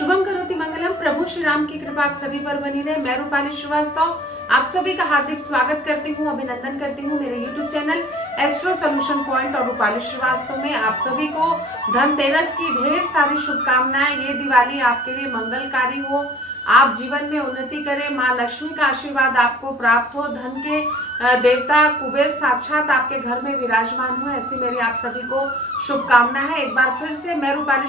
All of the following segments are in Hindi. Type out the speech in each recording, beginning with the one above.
शुभम करोति मंगलम। प्रभु श्री राम की कृपा आप सभी पर बनी रहे। मैं रूपाली श्रीवास्तव आप सभी का हार्दिक स्वागत करती हूँ, अभिनंदन करती हूँ मेरे YouTube channel astro solution point और रूपाली श्रीवास्तव में। आप सभी को धनतेरस की ढेर सारी शुभकामनाएं। ये दिवाली आपके लिए मंगलकारी हो, आप जीवन में उन्नति करें, माँ लक्ष्मी का आशीर्वाद आपको प्राप्त हो, धन के देवता कुबेर साक्षात आपके घर में विराजमान हो, ऐसी मेरी आप सभी को शुभकामना है। एक बार फिर से मैं Rupali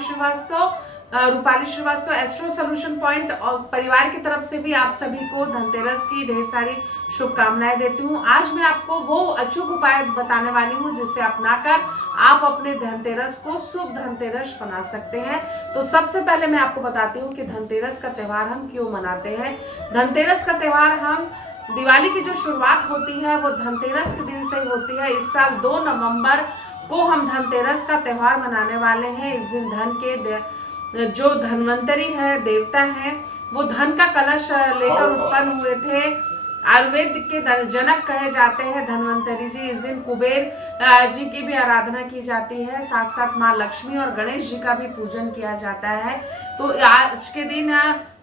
Shrivastava astro solution point और परिवार की तरफ से भी आप सभी को धनतेरस की ढेर सारी शुभकामनाएं देती हूँ। आज मैं आपको वो अचूक उपाय बताने वाली हूँ जिससे अपनाकर आप अपने धनतेरस को शुभ धनतेरस बना सकते हैं। तो सबसे पहले मैं आपको बताती हूँ कि धनतेरस का त्योहार हम क्यों मनाते हैं। धनतेरस का त्योहार हम दिवाली की जो शुरुआत होती है वो धनतेरस के दिन से ही होती है। इस साल 2 नवंबर को हम धनतेरस का त्योहार मनाने वाले हैं। इस दिन धन के जो धनवंतरी है, देवता है, वो धन का कलश लेकर उत्पन्न हुए थे। आयुर्वेद के जनक कहे जाते हैं धनवंतरी जी। इस दिन कुबेर जी की भी आराधना की जाती है, साथ साथ माँ लक्ष्मी और गणेश जी का भी पूजन किया जाता है। तो आज के दिन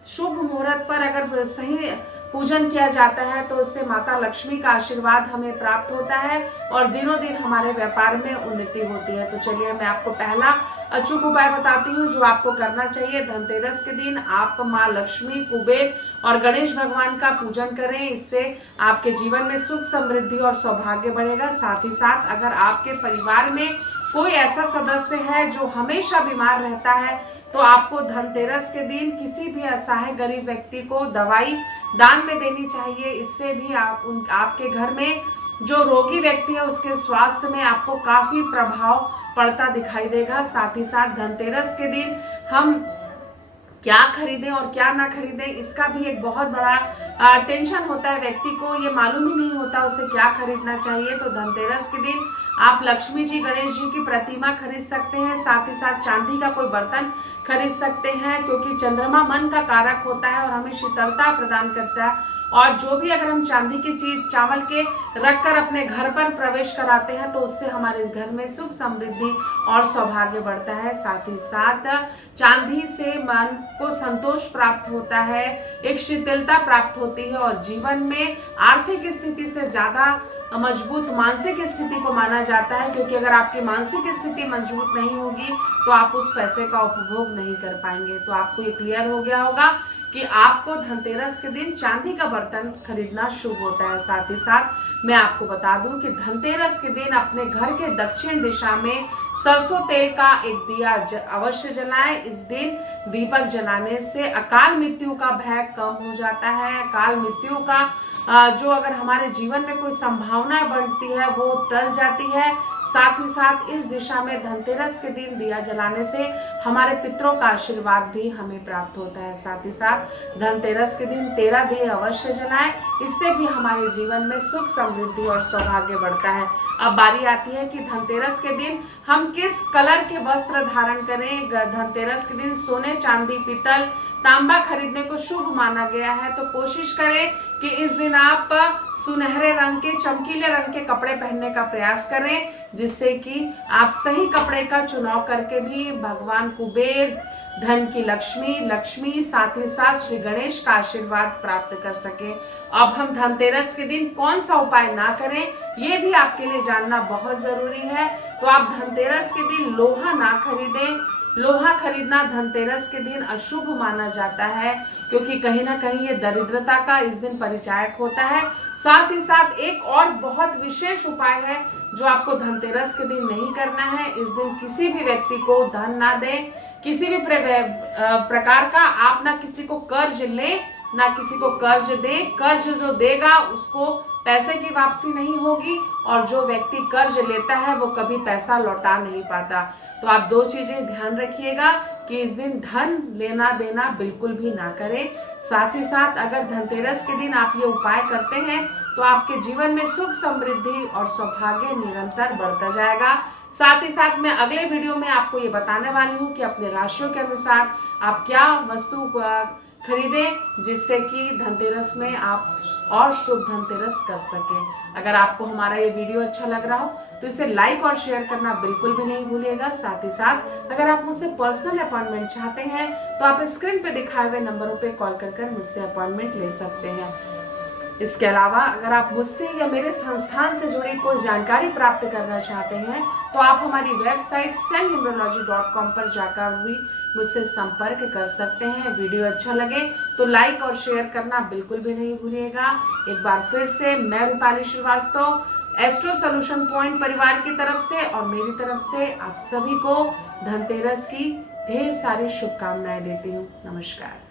शुभ मुहूर्त पर अगर सही पूजन किया जाता है तो उससे माता लक्ष्मी का आशीर्वाद हमें प्राप्त होता है और दिनों दिन हमारे व्यापार में उन्नति होती है। तो चलिए मैं आपको पहला अचूक उपाय बताती हूँ जो आपको करना चाहिए। धनतेरस के दिन आप माँ लक्ष्मी, कुबेर और गणेश भगवान का पूजन करें। इससे आपके जीवन में सुख, समृद्धि और सौभाग्य बढ़ेगा। साथ ही साथ अगर आपके परिवार में कोई ऐसा सदस्य है जो हमेशा बीमार रहता है तो आपको धनतेरस के दिन किसी भी असहाय गरीब व्यक्ति को दवाई दान में देनी चाहिए। इससे भी आपके घर में जो रोगी व्यक्ति है उसके स्वास्थ्य में आपको काफी प्रभाव पड़ता दिखाई देगा। साथ ही साथ धनतेरस के दिन हम क्या खरीदें और क्या ना खरीदें इसका भी एक बहुत बड़ा टेंशन होता है व्यक्ति को, ये मालूम ही नहीं होता उसे क्या खरीदना चाहिए। तो धनतेरस के दिन आप लक्ष्मी जी, गणेश जी की प्रतिमा खरीद सकते हैं। साथ ही साथ चांदी का कोई बर्तन खरीद सकते हैं क्योंकि चंद्रमा मन का कारक होता है और हमें शीतलता प्रदान करता है। और जो भी अगर हम चांदी की चीज चावल के रखकर अपने घर पर प्रवेश कराते हैं तो उससे हमारे घर में सुख, समृद्धि और सौभाग्य बढ़ता है। साथ ही साथ चांदी से मन को संतोष प्राप्त होता है, एक शीतलता प्राप्त होती है और जीवन में आर्थिक स्थिति से ज्यादा मजबूत मानसिक स्थिति को माना जाता है, क्योंकि अगर आपकी मानसिक स्थिति मजबूत नहीं होगी तो आप उस पैसे का उपभोग नहीं कर पाएंगे। तो आपको ये क्लियर हो गया होगा कि आपको धनतेरस के दिन चांदी का बर्तन खरीदना शुभ होता है। साथ ही साथ मैं आपको बता दूं कि धनतेरस के दिन अपने घर के दक्षिण दिशा में सरसों तेल का एक दिया अवश्य जलाएं। इस दिन दीपक जलाने से अकाल मृत्यु का भय कम हो जाता है। अकाल मृत्यु का जो अगर हमारे जीवन में कोई संभावना बनती है वो टल जाती है। साथ ही साथ इस दिशा में धनतेरस के दिन दिया जलाने से हमारे पितरों का आशीर्वाद भी हमें प्राप्त होता है। साथ ही साथ धनतेरस के दिन 13 दिए अवश्य जलाएं, इससे भी हमारे जीवन में सुख, समृद्धि और सौभाग्य बढ़ता है। अब बारी आती है कि धनतेरस के दिन हम किस कलर के वस्त्र धारण करें। धनतेरस के दिन सोने, चांदी, पीतल, तांबा खरीदने को शुभ माना गया है। तो कोशिश करें कि इस दिन आप सुनहरे रंग के, चमकीले रंग के कपड़े पहनने का प्रयास करें, जिससे कि आप सही कपड़े का चुनाव करके भी भगवान कुबेर, धन की लक्ष्मी साथ ही साथ श्री गणेश का आशीर्वाद प्राप्त कर सके। अब हम धनतेरस के दिन कौन सा उपाय ना करें ये भी आपके लिए जानना बहुत जरूरी है। तो आप धनतेरस के दिन लोहा ना खरीदें। लोहा खरीदना धनतेरस के दिन अशुभ माना जाता है, क्योंकि कहीं ना कहीं ये दरिद्रता का इस दिन परिचायक होता है। साथ ही साथ एक और बहुत विशेष उपाय है जो आपको धनतेरस के दिन नहीं करना है। इस दिन किसी भी व्यक्ति को धन ना दें, किसी भी प्रकार का आप ना किसी को कर्ज लें ना किसी को कर्ज दे। कर्ज जो देगा उसको पैसे की वापसी नहीं होगी और जो व्यक्ति कर्ज लेता है वो कभी पैसा लौटा नहीं पाता। तो आप 2 चीजें ध्यान रखिएगा कि इस दिन धन लेना देना बिल्कुल भी ना करें। साथ ही साथ अगर धनतेरस के दिन आप ये उपाय करते हैं तो आपके जीवन में सुख, समृद्धि और सौभाग्य निरंतर बढ़ता जाएगा। साथ ही साथ मैं अगले वीडियो में आपको ये बताने वाली हूँ कि अपने राशियों के अनुसार आप क्या वस्तु खरीदें जिससे कि धनतेरस में आप और शुभ धनतेरस कर सकें। अगर आपको हमारा ये वीडियो अच्छा लग रहा हो तो इसे लाइक और शेयर करना बिल्कुल भी नहीं भूलिएगा। साथ ही साथ अगर आप मुझसे पर्सनल अपॉइंटमेंट चाहते हैं तो आप स्क्रीन पे दिखाए हुए नंबरों पे कॉल कर मुझसे अपॉइंटमेंट ले सकते हैं। इसके अलावा अगर आप मुझसे या मेरे संस्थान से जुड़ी कोई जानकारी प्राप्त करना चाहते हैं तो आप हमारी वेबसाइट cellnumerology.com पर जाकर भी मुझसे संपर्क कर सकते हैं। वीडियो अच्छा लगे तो लाइक और शेयर करना बिल्कुल भी नहीं भूलिएगा। एक बार फिर से मैं Rupali Shrivastava astro solution point परिवार की तरफ से और मेरी तरफ से आप सभी को धनतेरस की ढेर सारी शुभकामनाएं देती हूँ। नमस्कार।